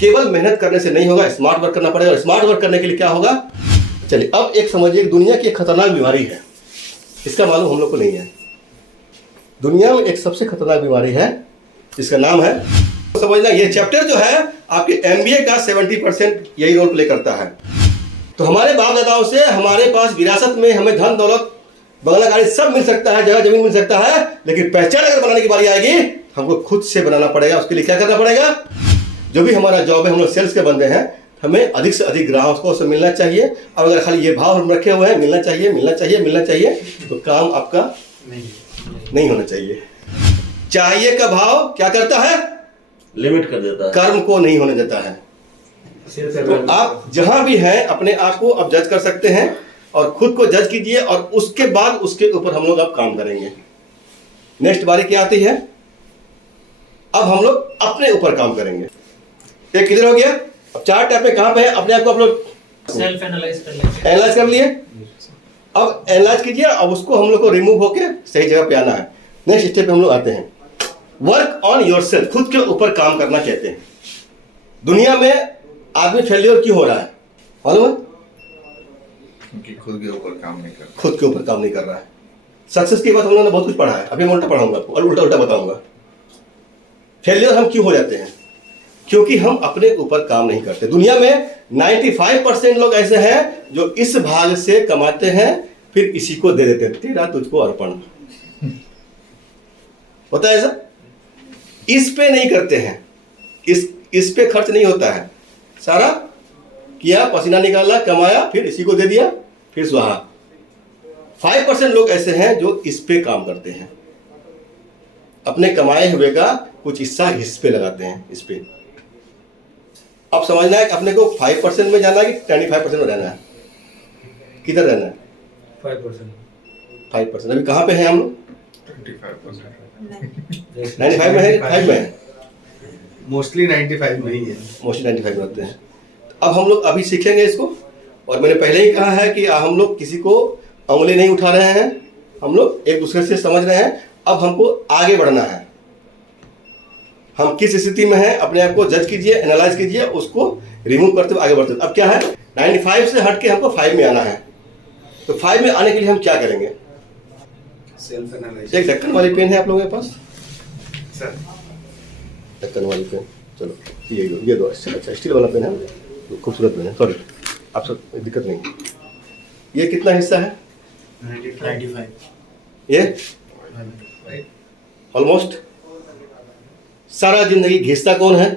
केवल मेहनत करने से नहीं होगा, स्मार्ट वर्क करना पड़ेगा। और स्मार्ट वर्क करने के लिए क्या होगा, चलिए अब एक समझिए, दुनिया की एक खतरनाक बीमारी है, इसका मालूम हम लोग को नहीं है। दुनिया में एक सबसे खतरनाक बीमारी है, जिसका नाम है, समझना ये चैप्टर जो है आपके एमबीए का 70% यही रोल प्ले करता है। तो हमारे बाप दादाओं से हमारे पास विरासत में हमें धन दौलत बंगला गाड़ी सब मिल सकता है, जगह जमीन मिल सकता है, लेकिन पहचान अगर बनाने की बारी आएगी हमको खुद से बनाना पड़ेगा। उसके लिए क्या करना पड़ेगा, जो भी हमारा जॉब है, हम लोग सेल्स के बंदे हैं, हमें अधिक से अधिक ग्राहकों से मिलना चाहिए। और अगर खाली ये भाव हम रखे हुए हैं मिलना चाहिए मिलना चाहिए मिलना चाहिए, तो काम आपका नहीं होना चाहिए। चाहिए का भाव क्या करता है, लिमिट कर देता है, कर्म को नहीं होने देता है। तो आप जहां भी हैं अपने आप को अब जज कर सकते हैं और खुद को जज कीजिए, और उसके बाद उसके ऊपर हम लोग अब काम करेंगे। नेक्स्ट बारी क्या आती है, अब हम लोग अपने ऊपर काम करेंगे। एक किधर हो गया, अब 4 टैप में कहां पे है, अपने आप को आप लोग सेल्फ एनालाइज कर लेंगे। एनालाइज कर लिए, अब एनालाइज कीजिए, अब उसको हम लोग को रिमूव होके सही जगह पे आना है। नेक्स्ट स्टेप पे हम लोग आते हैं, वर्क ऑन योरसेल्फ, खुद के ऊपर काम करना कहते हैं। दुनिया में आदमी फेलियर क्यों हो रहा है मालूम है, क्योंकि खुद के ऊपर काम नहीं कर खुद के ऊपर काम नहीं कर रहा है। सक्सेस की बात हम लोगों ने बहुत कुछ पढ़ा है, अभी मैं उल्टा पढ़ाऊंगा आपको और उल्टा उल्टा बताऊंगा। फेलियर हम क्यों हो जाते हैं, क्योंकि हम अपने ऊपर काम नहीं करते। दुनिया में 95% लोग ऐसे हैं जो इस भाग से कमाते हैं फिर इसी को दे देते हैं, तेरा तुझको अर्पण, होता है ऐसा। इस पे नहीं करते हैं, इस पे खर्च नहीं होता है, सारा किया, पसीना निकाला, कमाया, फिर इसी को दे दिया, फिर स्वाहा। 5% लोग ऐसे हैं जो इस पे काम करते हैं, अपने कमाए हुए का कुछ हिस्सा इस पे लगाते हैं, इस पे। अब समझना है कि अपने को 5% में जाना है कि 95% में रहना है, किधर रहना है, 5%। अभी कहाँ पे हैं हम लोग, 95 में है, 5 में है, मोस्टली 95 में ही है, मोस्टली 95 में होते हैं। अब हम लोग अभी सीखेंगे इसको, और मैंने पहले ही कहा है कि हम लोग किसी को उंगली नहीं उठा रहे हैं, हम लोग एक दूसरे से समझ रहे हैं। अब हमको आगे बढ़ना है, हम किस स्थिति में हैं अपने आप को जज कीजिए, एनालाइज कीजिए, उसको रिमूव करते हुए आगे बढ़ते हुए। अब क्या है, 95 से हट के हमको 5 में आना है। तो 5 में आने के लिए हम क्या करेंगे, सेल्फ एनालाइज। एक ढक्कन वाली पेन है आप लोगों के पास, सर ढक्कन वाली पेन, चलो ये दो, अच्छा स्टील वाला पेन है, खूबसूरत पेन है, सॉरी आप सब दिक्कत नहीं। ये कितना हिस्सा है, 95, ये ऑलमोस्ट सारा जिंदगी घिसता कौन है,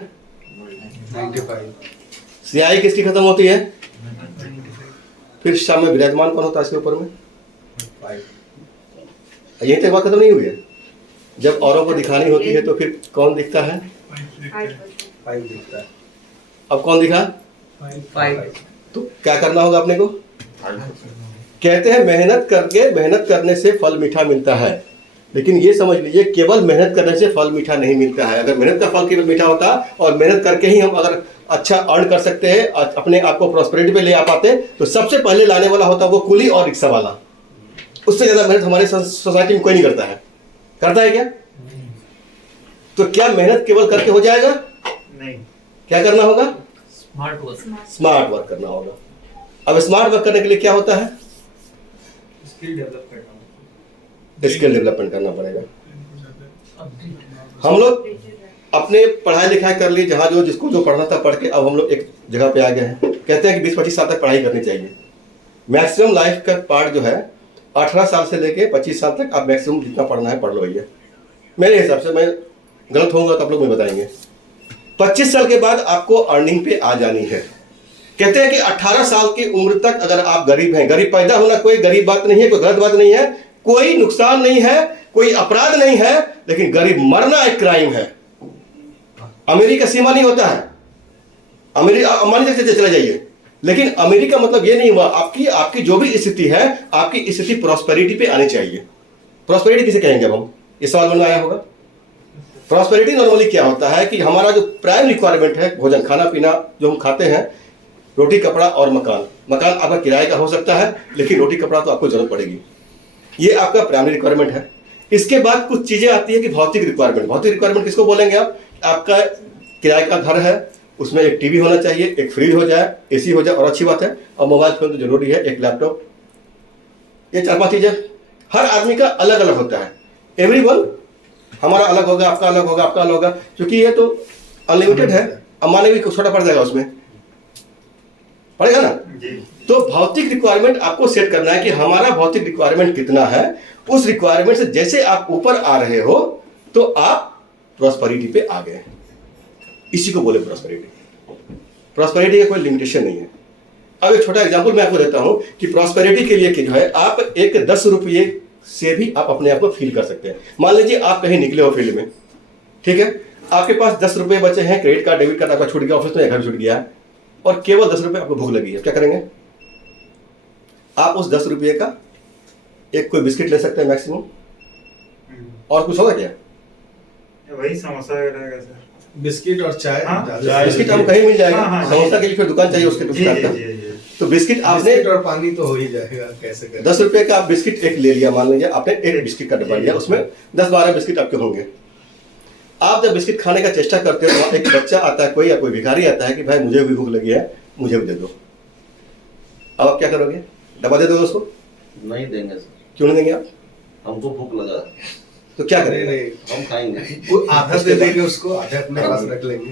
95। सियाही किसकी खत्म होती है, फिर शाम में विराजमान कौन होता है इसके ऊपर में, 5। यहीं तक बात खत्म नहीं हुई है। जब औरों को दिखानी होती है तो फिर कौन दिखता है, 5 दिखता है। अब कौन दिखा, 5। तो क्या करना होगा अपने को, कहते हैं मेहनत करने से फल मीठा मिलता है, लेकिन ये समझ लीजिए केवल मेहनत करने से फल मीठा नहीं मिलता है। अगर मेहनत का फल केवल मीठा होता और मेहनत करके ही हम अगर अच्छा अर्न कर सकते हैं, अपने आप को प्रॉस्पेरिटी पे ले आ पाते, तो सबसे पहले लाने वाला होता वो कुली और रिक्शा वाला। उससे ज्यादा मेहनत हमारे सोसाइटी में कोई नहीं करता है, करता है क्या, तो क्या मेहनत केवल करके हो जाएगा, नहीं, क्या करना होगा, स्मार्ट वर्क करना होगा। अब स्मार्ट वर्क करने के लिए क्या होता है, स्किल डेवलप करना, स्किल डेवलपमेंट करना पड़ेगा। हम लोग अपने पढ़ाई लिखाई कर ली, जहाँ जो जिसको जो पढ़ना था पढ़ के, अब हम लोग एक जगह पे आ गए हैं। कहते हैं कि 20-25 साल तक पढ़ाई करनी चाहिए। मैक्सिमम लाइफ का पार्ट जो है 18 साल से लेके 25 साल तक आप मैक्सिमम जितना पढ़ना है पढ़ लो। भैया मेरे हिसाब से, मैं गलत होऊंगा तो आप लोग मुझे बताएंगे। 25 साल के बाद आपको अर्निंग पे आ जानी है। कहते हैं कि 18 साल की उम्र तक अगर आप गरीब हैं, गरीब पैदा होना कोई गरीब बात नहीं है, कोई गलत बात नहीं है, कोई नुकसान नहीं है, कोई अपराध नहीं है, लेकिन गरीब मरना एक क्राइम है। अमीरी का सीमा नहीं होता है, अमीरी से चले जाइए, लेकिन अमीरी का मतलब ये नहीं हुआ आपकी जो भी स्थिति है, आपकी स्थिति प्रॉस्पेरिटी पे आनी चाहिए। प्रॉस्पेरिटी किसे कहेंगे, अब हम ये सवाल में आया होगा। प्रॉस्पेरिटी नॉर्मली क्या होता है कि हमारा जो प्राइम रिक्वायरमेंट है, भोजन खाना पीना जो हम खाते हैं, रोटी कपड़ा और मकान। मकान आपका किराए का हो सकता है, लेकिन रोटी कपड़ा तो आपको जरूरत पड़ेगी, ये आपका प्राइमरी रिक्वायरमेंट है। इसके बाद कुछ चीजें आती है कि भौतिक रिक्वायरमेंट। भौतिक रिक्वायरमेंट किसको बोलेंगे आप, आपका किराए का घर है, उसमें एक टीवी होना चाहिए, एक फ्रिज हो जाए, एसी हो जाए और अच्छी बात है, और मोबाइल फोन तो जरूरी है, एक लैपटॉप, ये 4-5 चीजें। हर आदमी का अलग अलग होता है, एवरीवन, हमारा अलग होगा, आपका अलग होगा, आपका अलग होगा, क्योंकि ये तो अनलिमिटेड है। अब माने भी छोटा पड़ जाएगा, उसमें पड़ेगा ना। तो भौतिक रिक्वायरमेंट आपको सेट करना है कि हमारा भौतिक रिक्वायरमेंट कितना है। उस रिक्वायरमेंट से जैसे आप ऊपर आ रहे हो तो आप प्रॉस्पेरिटी पे आ गए। इसी को बोले प्रॉस्पेरिटी। प्रॉस्पेरिटी का कोई लिमिटेशन नहीं है। अब एक छोटा एग्जांपल मैं आपको देता हूं कि प्रॉस्पेरिटी के लिए जो है, आप एक 10 रुपये से भी आप अपने आप को फील कर सकते हैं। मान लीजिए आप कहीं निकले हो फील्ड में, ठीक है, आपके पास 10 रुपये बचे हैं, क्रेडिट कार्ड डेबिट कार्ड आपका छूट गया, ऑफिस में घर छूट गया, और केवल 10 रुपये आपको भूख लगी है, क्या करेंगे आप? उस 10 रुपये का एक कोई बिस्किट ले सकते हैं मैक्सिमम, और कुछ होगा क्या? वही समोसा रहेगा सर, बिस्किट और चाय। बिस्किट आपको कहीं मिल जाएगा। हाँ, समोसा के लिए फिर दुकान चाहिए उसके जी, दुकान का। जी, जी। तो बिस्किट आपने बिस्किट और पानी तो हो ही जाएगा, कैसे करें? 10 रुपये का आप बिस्किट एक ले लिया, मान लीजिए आपने एक बिस्किट का डब्बा लिया, उसमें 10-12 बिस्किट आपके होंगे। आप जब बिस्किट खाने का चेष्टा करते हो तो एक बच्चा आता है कोई, या कोई भिखारी आता है कि भाई मुझे भी भूख लगी है, मुझे भी दे दो। अब आप क्या करोगे? डब्बा दे दोगे उसको? नहीं देंगे सर, क्यों नहीं देंगे आप? हमको भूख लगा, तो क्या नहीं करेंगे? नहीं, हम खाएंगे। वो आधा दे देंगे उसको, आधा अपने पास रख लेंगे,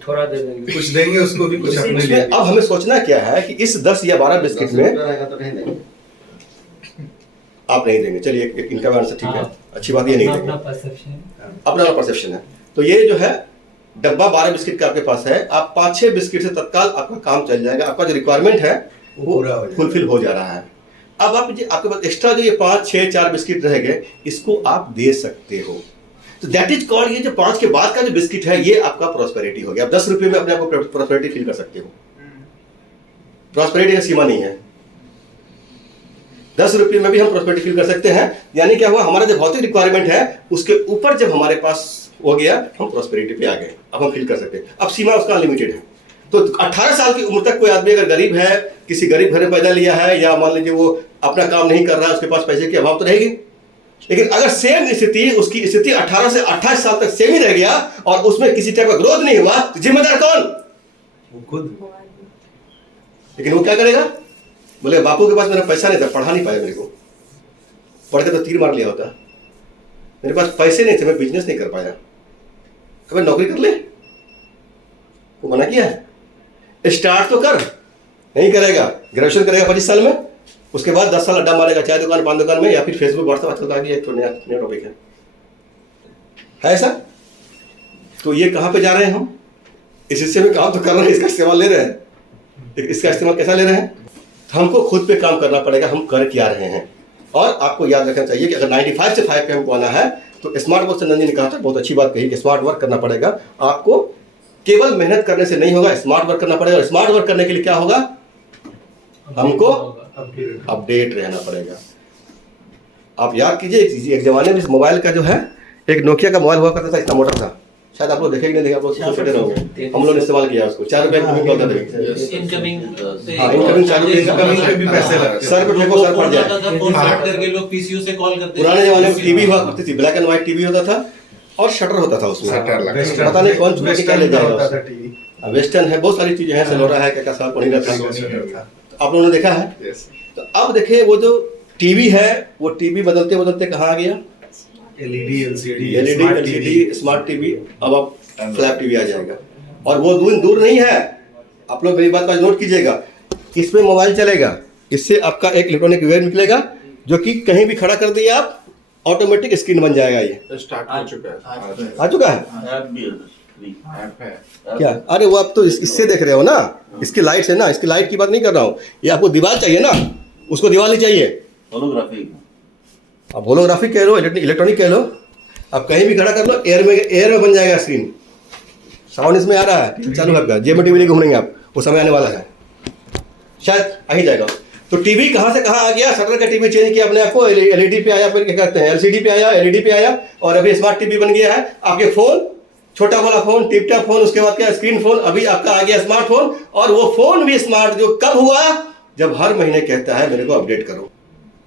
थोड़ा दे देंगे, कुछ देंगे उसको भी, कुछ अपने लिए। अब हमें सोचना क्या है कि इस 10 या 12 बिस्किट 10 में रुपया रहेगा तो नहीं देंगे। आप नहीं देंगे। चलिए इनका आंसर ठीक है, अच्छी बात, ये नहीं देंगे, अपना परसेप्शन है। तो ये जो है डब्बा 12 बिस्किट का आपके पास है, आप 5-6 बिस्किट से तत्काल आपका काम चल जाएगा, आपका जो रिक्वायरमेंट है वो पूरा हो जाएगा, फुलफिल हो जा रहा है। अब आप आपके पास एक्स्ट्रा जो ये 5-6-4 बिस्किट रहेंगे, इसको आप दे सकते हो। तो दैट इज कॉल्ड, ये जो 5 के बाद का जो बिस्किट है, ये आपका प्रॉस्पेरिटी हो गया। आप 10 रुपये में अपने आप को प्रॉस्पेरिटी फील कर सकते हो। प्रॉस्पेरिटी का सीमा नहीं है, 10 रुपये में भी हम प्रॉस्पेरिटी फील कर सकते हैं। यानी क्या हुआ, हमारा जो भौतिक रिक्वायरमेंट है उसके ऊपर जब हमारे पास हो गया, हम प्रॉस्पेरिटी पे आ गए, अब हम फील कर सकते हैं। अब सीमा उसका अनलिमिटेड है। तो 18 साल की उम्र तक कोई आदमी अगर गरीब है, किसी गरीब घर में पैदा लिया है, या मान लीजिए वो अपना काम नहीं कर रहा है, उसके पास पैसे की अभाव तो रहेगी। लेकिन अगर सेम स्थिति, उसकी स्थिति 18 से 28 साल तक सेम ही रह गया और उसमें किसी टाइप का ग्रोथ नहीं हुआ, तो जिम्मेदार कौन? वो खुद। लेकिन वो क्या करेगा? बोले बापू के पास मेरा पैसा नहीं था, पढ़ा नहीं पाया, मेरे को पढ़ के तो तीर मार लिया होता, मेरे पास पैसे नहीं थे, मैं बिजनेस नहीं कर पाया। कभी नौकरी कर ले, वो मना किया है, स्टार्ट तो कर। नहीं करेगा, ग्रेजुएशन करेगा 25 साल में, उसके बाद 10 साल अड्डा मारेगा, चाय दुकान, पान दुकान में, या फिर फेसबुक व्हाट्सएप आजकल आ गया, एक तो नया टॉपिक है ऐसा। तो ये कहाँ पे जा रहे हैं हम? इस हिस्से में काम तो कर रहे हैं, इसका इस्तेमाल ले रहे हैं। इसका इस्तेमाल कैसा ले रहे हैं? तो हमको खुद पे काम करना पड़ेगा, हम कर क्या रहे हैं। और आपको याद रखना चाहिए कि अगर 95 से 5 पे हमको आना है, तो स्मार्ट वर्क, चंदन जी ने कहा था, बहुत अच्छी बात कही कि स्मार्ट वर्क करना पड़ेगा। आपको केवल मेहनत करने से नहीं होगा, स्मार्ट वर्क करना पड़ेगा। और स्मार्ट वर्क करने के लिए क्या होगा? हमको अपडेट रहना पड़ेगा। आप याद कीजिए, एक जमाने में मोबाइल का जो है, एक नोकिया का मोबाइल हुआ करता था, इतना मोटा था, शायद आप लोग देखे कि नहीं देखे, आप लोग छोटे रहोगे, हम लोग ने इस्तेमाल किया उसको। 4 रुपए इनकमिंग कॉल करते थे, इनकमिंग इनकमिंग 4 रुपए, इनकमिंग पे भी पैसे लगते सर पे फेंको, सर पड़ जाए। फोन काट करके लोग पीसीयू से कॉल करते थे। पुराने जमाने में टीवी हुआ करती थी, ब्लैक एंड व्हाइट टीवी होता था और शटर होता था उसमें, शटर लगा। पता नहीं कौन चुका के क्या ले जाएगा था उसमें। टीवी। वेस्टर्न है, बहुत सारी चीजें हैं, सेलोरा है, क्या क्या साल पढ़ी रहता है, आप लोगों ने देखा है। Yes. तो अब देखिए, वो जो टीवी है, वो टीवी बदलते बदलते कहाँ आ गया? LED, LCD, LED, LCD, smart TV, अब आप फ्लैट टीवी आ जाएगा। और वो दूर नहीं है, आप लोग मेरी बात का नोट कीजिएगा, इसमें मोबाइल चलेगा, इससे आपका एक इलेक्ट्रॉनिक वेयर निकलेगा, जो कि कहीं भी खड़ा कर दिए आप, ऑटोमेटिक स्क्रीन बन जाएगा। ये स्टार्ट हो चुका है, आ चुका है ऐप भी है free। ऐप है। क्या? अरे वो आप तो इससे देख रहे हो ना, इसकी लाइट से ना, इसकी लाइट की बात नहीं कर रहा हूँ। ये आपको दीवार चाहिए ना, उसको दीवार नहीं चाहिए। होलोग्राफी। आप होलोग्राफिक कह लो, इलेक्ट्रॉनिक कह लो, आप कहीं भी खड़ा कर लो, एयर में बन जाएगा स्क्रीन। साउंड इसमें आ रहा है, चालू है आपका, जेब में टीवी नहीं घूमेंगे आप, वो समय आने वाला है, शायद आ ही जाएगा। तो टीवी कहाँ से कहाँ आ गया? शटर का टीवी चेंज किया अपने आप को, एलईडी पे आया, फिर क्या कहते हैं, एलसीडी पे आया, एलईडी पे आया, और अभी स्मार्ट टीवी बन गया है। आपके फोन, छोटा वाला फोन, टिप टॉप फोन, उसके बाद क्या, स्क्रीन फोन, अभी आपका आ गया स्मार्टफोन। और वो फोन भी स्मार्ट जो कब हुआ? जब हर महीने कहता है मेरे को अपडेट करो।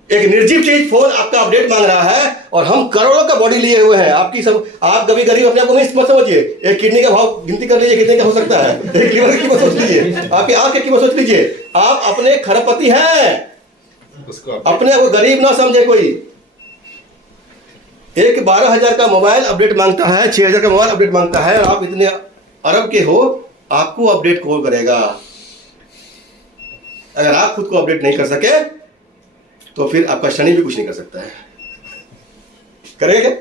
एक निर्जीव चीज फोन आपका अपडेट मांग रहा है और हम करोड़ों का बॉडी लिए हुए हैं आपकी सब। आप कभी गरीब अपने आप को नहीं मत समझिए। एक किडनी का भाव गिनती कर लीजिए कितने का हो सकता है, एक लीवर की कीमत सोच लीजिए, आपकी आंख की कीमत सोच लीजिए। आप अपने खरपति हैं, उसको अपने को गरीब ना समझे कोई। एक 12,000 का मोबाइल अपडेट मांगता है, 6,000 का मोबाइल अपडेट मांगता है, और आप इतने अरब के हो, आपको अपडेट कौन करेगा? अगर आप खुद को अपडेट नहीं कर सके तो फिर आपका शनि भी कुछ नहीं कर सकता है। करेगा क्या?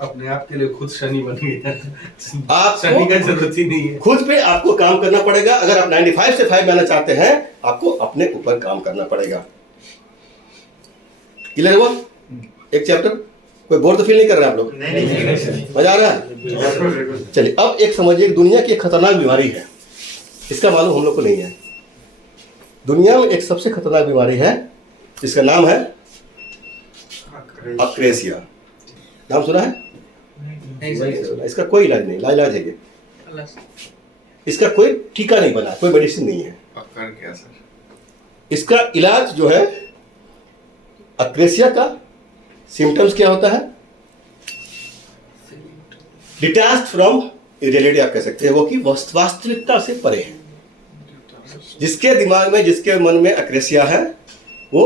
अपने आप के लिए खुद शनि बन गया। आपको शनि का जरूरत ही नहीं है। खुद पे आपको काम करना पड़ेगा। अगर आप 95 से 5 आना चाहते हैं, आपको अपने ऊपर काम करना पड़ेगा। क्लियर हुआ? एक चैप्टर कोई बोर तो फील नहीं कर रहे आप लोग? नहीं मजा आ रहा है? बिल्कुल। चलिए अब एक समझिए, दुनिया की एक खतरनाक बीमारी है, इसका मालूम हम लोग को नहीं है। दुनिया में एक सबसे खतरनाक बीमारी है जिसका नाम है अक्रेसिया। नाम सुना है? नहीं सुना। इसका कोई इलाज नहीं, लाइलाज है ये। इसका कोई टीका नहीं बना, कोई मेडिसिन नहीं है। पकड़ क्या सर? इसका इलाज जो है, अक्रेसिया का सिम्टम्स क्या होता है? डिटैच्ड फ्रॉम रियलिटी आप कह सकते हैं, वो कि वास्तविकता से परे है। जिसके दिमाग में, जिसके मन में अक्रेसिया है, वो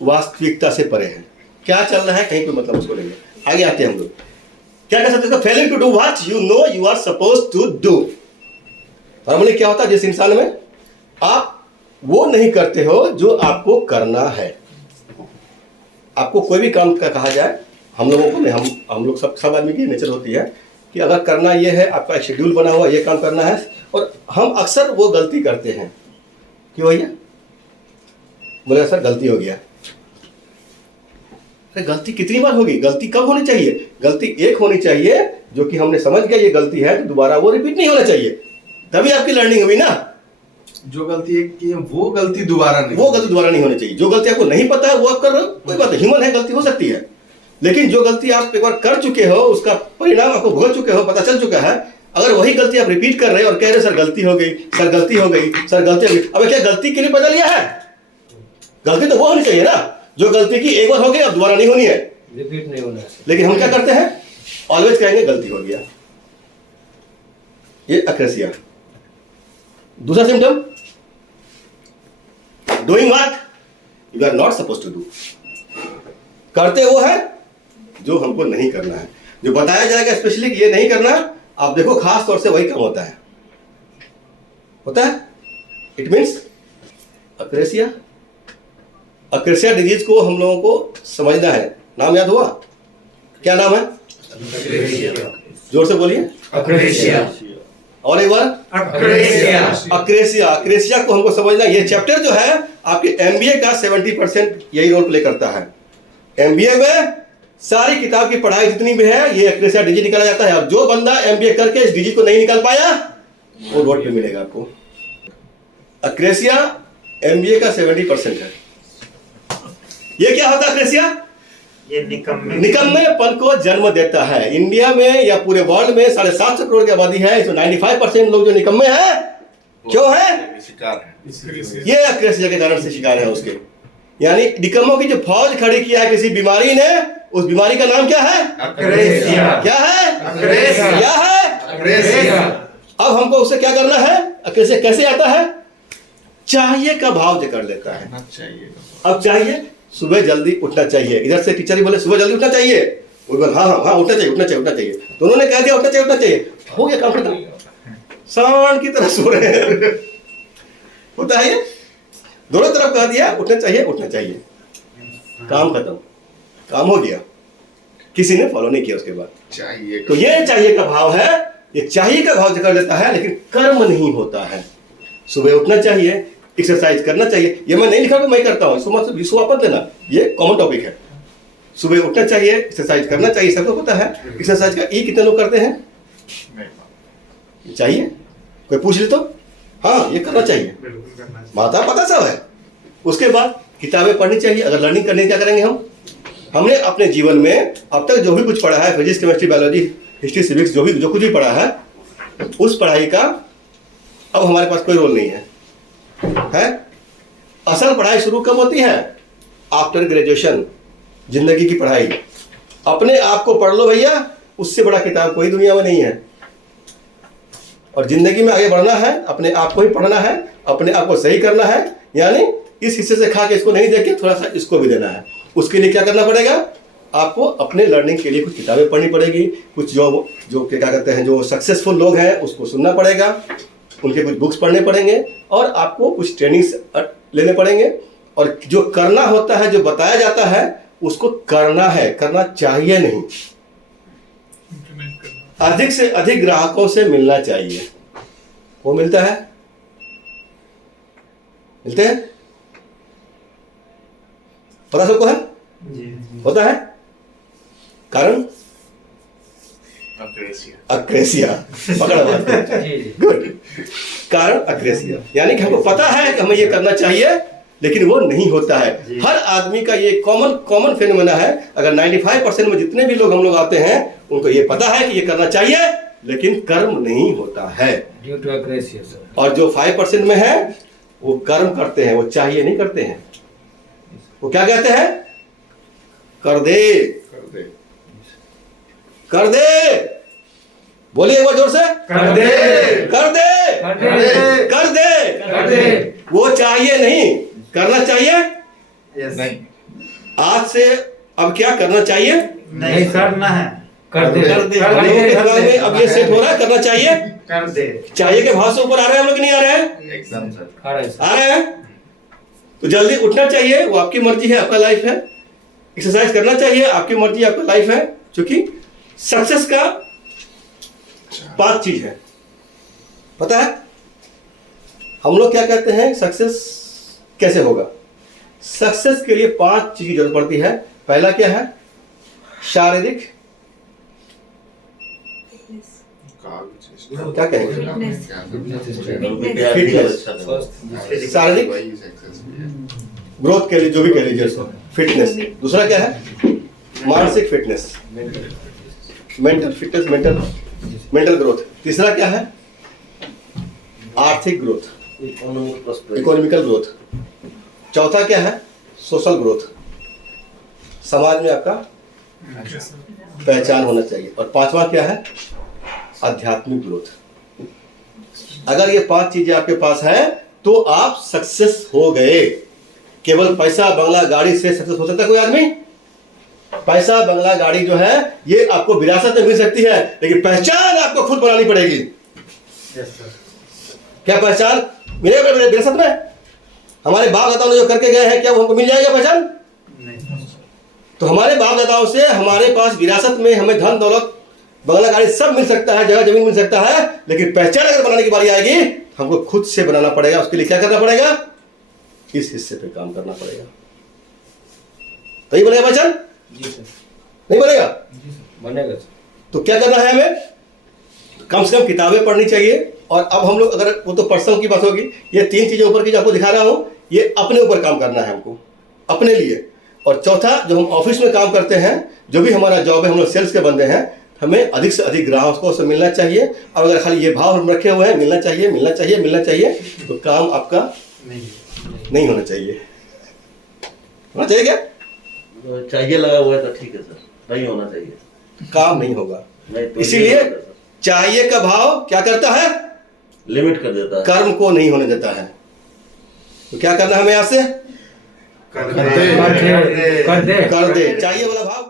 वास्तविकता से परे है। क्या चल रहा है कहीं कोई मतलब उसको नहीं है। आगे आते हैं हम लोग। क्या कह सकते हैं? Failing to do what you know you are suppose to do. Normally क्या होता है, जिस इंसान में आप वो नहीं करते हो जो आपको करना है। आपको कोई भी काम का कहा जाए, हम लोगों को नहीं, हम लोग सब आदमी की नेचर होती है कि अगर करना ये है, आपका एक शेड्यूल बना हुआ, ये काम करना है, और हम अक्सर वो गलती करते हैं। क्यों भैया? बोले सर गलती हो गया। अरे गलती कितनी बार होगी? गलती कब होनी चाहिए? गलती एक होनी चाहिए जो कि हमने समझ गया ये गलती है, तो दोबारा वो रिपीट नहीं होना चाहिए, तभी आपकी लर्निंग हुई ना। जो गलती एक की है वो गलती दोबारा नहीं। वो गलती दोबारा नहीं होनी चाहिए। जो गलती आपको नहीं पता है वो आप कर रहे हो, कोई बात नहीं, ह्यूमन है, गलती हो सकती है। लेकिन जो गलती आप एक बार कर चुके हो, उसका परिणाम आपको भुगत चुके हो, पता चल चुका है, अगर वही गलती आप रिपीट कर रहे हो और कह रहे सर गलती हो गई, सर गलती हो गई, सर गलती हो गई, अब क्या गलती के लिए बदल लिया है? गलती तो वो होनी चाहिए ना जो गलती की एक बार हो गई, अब दोबारा नहीं होनी है, रिपीट नहीं होना है। लेकिन हम क्या करते हैं? ऑलवेज कहेंगे गलती हो गया। ये अक्रेसिया। दूसरा symptom, doing what you are not suppose to do. करते वो है जो हमको नहीं करना है, जो बताया जाएगा स्पेशली कि ये नहीं करना। आप देखो खास तौर से वही काम होता है। It means akrasia. Akrasia disease को हम लोगों को समझना है। नाम याद हुआ? क्या नाम है? जोर से बोलिए। अक्रेसिया। और एक बार अक्रेसिया। अक्रेसिया। अक्रेसिया को हमको समझना। ये चैप्टर जो है आपके एमबीए का 70% यही रोल प्ले करता है। एमबीए में सारी किताब की पढ़ाई जितनी भी है, ये अक्रेसिया डिजीज निकाला जाता है। और जो बंदा एमबीए करके इस डिजीज को नहीं निकाल पाया, वो रोड पे मिलेगा आपको। अक्रेसिया एमबीए का 70% है। ये क्या होता है अक्रेसिया? ये निकम्मे निकम्मेपन को जन्म देता है। इंडिया में या पूरे वर्ल्ड में 750 करोड़ की आबादी है, इसमें 95% लोग जो निकम्मे हैं, क्यों है? शिकार है। ये अक्रेसिया के कारण से शिकार है उसके। यानी निकम्मों की जो फौज खड़ी किया है किसी बीमारी ने, उस बीमारी का नाम क्या है? अक्रेसिया। क्या है? अक्रेसिया। क्या है? अक्रेसिया। अब हमको उससे क्या करना है? अक्रेसिया कैसे आता है? चाहिए का भाव जकड़ लेता है। होना चाहिए। अब चाहिए, सुबह जल्दी उठना चाहिए। इधर से टीचर ही बोले सुबह जल्दी उठना चाहिए, वो बोले हाँ हाँ हाँ उठना चाहिए उठना चाहिए उठना चाहिए। दोनों ने कह दिया उठना चाहिए उठना चाहिए, हो गया काम खत्म। सांड की तरह सो रहे हैं। होता है ये, दोनों तरफ कह दिया उठना चाहिए उठना चाहिए, काम खत्म, काम हो गया। किसी ने फॉलो नहीं किया उसके बाद। चाहिए तो ये चाहिए का भाव है, ये चाहिए का भाव जकड़ लेता है, लेकिन कर्म नहीं होता है। सुबह उठना चाहिए, एक्सरसाइज करना चाहिए। ये मैं नहीं लिखा तो मैं करता हूँ, इसको मत विश्वास मत लेना, ये कॉमन टॉपिक है। सुबह उठना चाहिए, एक्सरसाइज करना चाहिए, सबको पता है। एक्सरसाइज का ई कितने लोग करते हैं? चाहिए? कोई पूछ ले तो हाँ ये करना चाहिए, बिल्कुल करना चाहिए। माता पता सब है। उसके बाद किताबें पढ़नी चाहिए। अगर लर्निंग करने क्या करेंगे हमने अपने जीवन में अब तक जो भी कुछ पढ़ा है, physics chemistry biology history civics जो कुछ भी पढ़ा है, उस पढ़ाई का अब हमारे पास कोई रोल नहीं है। असल पढ़ाई शुरू कब होती है? आफ्टर ग्रेजुएशन, जिंदगी की पढ़ाई। अपने आप को पढ़ लो भैया, उससे बड़ा किताब कोई दुनिया में नहीं है। और जिंदगी में आगे बढ़ना है, अपने आप को ही पढ़ना है, अपने आप को सही करना है। यानी इस हिस्से से खा के इसको नहीं देके थोड़ा सा इसको भी देना है। उसके लिए क्या करना पड़ेगा? आपको अपने लर्निंग के लिए कुछ किताबें पढ़नी पड़ेगी, कुछ जो क्या कहते हैं जो सक्सेसफुल लोग हैं उसको सुनना पड़ेगा, उनके कुछ बुक्स पढ़ने पड़ेंगे, और आपको कुछ ट्रेनिंग्स लेने पड़ेंगे। और जो करना होता है, जो बताया जाता है, उसको करना है, करना चाहिए नहीं। अधिक से अधिक ग्राहकों से मिलना चाहिए। वो मिलता है? मिलते हैं? पता सबको है? होता है? कारण अक्रेसिया। पकड़ा बात को। जी जी। गुड। कारण अक्रेसिया, यानी कि हमको पता है कि हमें ये करना चाहिए, लेकिन वो नहीं होता है। हर आदमी का ये कॉमन फेनोमेना है। अगर 95% में जितने भी लोग हम लोग आते हैं, उनको ये पता है कि ये करना चाहिए, लेकिन कर्म नहीं होता है। Due to aggressive sir. और जो 5% में है, वो कर्म करते हैं, वो चाहिए नहीं करते हैं। वो क्या कहते हैं? कर दे, कर दे। बोलिए एक बार जोर से। कर दे, कर दे, कर दे, कर दे, कर दे। वो चाहिए नहीं, करना चाहिए। नहीं, आज से अब क्या करना चाहिए? नहीं करना है, कर दे, कर दे। लोगों के दिमाग में अब ये सेट हो रहा है, करना चाहिए। कर दे। चाहिए के भाव से ऊपर आ रहे हैं हम लोग, नहीं आ रहे हैं? एकदम सर। आ रहा है सर। आ रहे हैं। तो जल्दी उठना चाहिए, वो आपकी मर्जी है, आपका लाइफ है। एक्सरसाइज करना चाहिए, आपकी मर्जी, आपका लाइफ है। क्योंकि सक्सेस का 5 चीज है, पता है? हम लोग क्या कहते हैं सक्सेस कैसे होगा? सक्सेस के लिए 5 चीज की जरूरत पड़ती है। पहला क्या है? शारीरिक, क्या कहेंगे? शारीरिक ग्रोथ के लिए, जो भी कह लीजिए उसको, फिटनेस। दूसरा क्या है? मानसिक fitness, mental fitness, mental growth. तीसरा क्या है? आर्थिक ग्रोथ, इकोनॉमिकल ग्रोथ। चौथा क्या है? सोशल ग्रोथ, समाज में आपका पहचान होना चाहिए। और 5वां क्या है? आध्यात्मिक ग्रोथ। अगर ये 5 चीजें आपके पास है तो आप सक्सेस हो गए। केवल पैसा, बंगला, गाड़ी से सक्सेस हो सकता है कोई आदमी? पैसा, बंगला, गाड़ी जो है ये आपको विरासत में मिल सकती है, लेकिन पहचान आपको खुद बनानी पड़ेगी। क्या पहचान मिलेगा विरासत में? हमारे बाप दादाओं ने जो करके गए हैं, क्या वो हमको मिल जाएगा पहचान? नहीं। तो हमारे बाप दादाओं से हमारे पास विरासत में हमें धन दौलत, बंगला, गाड़ी सब मिल सकता है, जगह जमीन मिल सकता है, लेकिन पहचान अगर बनाने की बारी आएगी, हमको खुद से बनाना पड़ेगा। उसके लिए क्या करना पड़ेगा? इस हिस्से पे काम करना पड़ेगा। तो ये बनेगा पहचान? जी सर। नहीं बनेगा? बनेगा सर। तो क्या करना है हमें? कम से कम किताबें पढ़नी चाहिए। और अब हम लोग, अगर वो तो पर्सनल की बात होगी, ये 3 चीजें ऊपर की जो आपको दिखा रहा हूं, ये अपने ऊपर काम करना है हमको, अपने लिए। और चौथा, जो हम ऑफिस में काम करते हैं, जो भी हमारा जॉब है, हम लोग सेल्स के बंदे हैं, हमें अधिक से अधिक ग्राहकों से मिलना चाहिए। और अगर खाली ये भाव हम रखे हुए हैं, मिलना चाहिए, मिलना चाहिए, मिलना चाहिए, तो काम आपका नहीं होना चाहिए। होना चाहिए क्या? चाहिए लगा हुआ है तो ठीक है सर, नहीं होना चाहिए, काम नहीं होगा। नहीं तो इसीलिए ये होता है सर। चाहिए का भाव क्या करता है? लिमिट कर देता है। कर्म को नहीं होने देता है। तो क्या करना है हमें यहाँ से? कर कर दे, कर दे। कर दे। चाहिए वाला भाव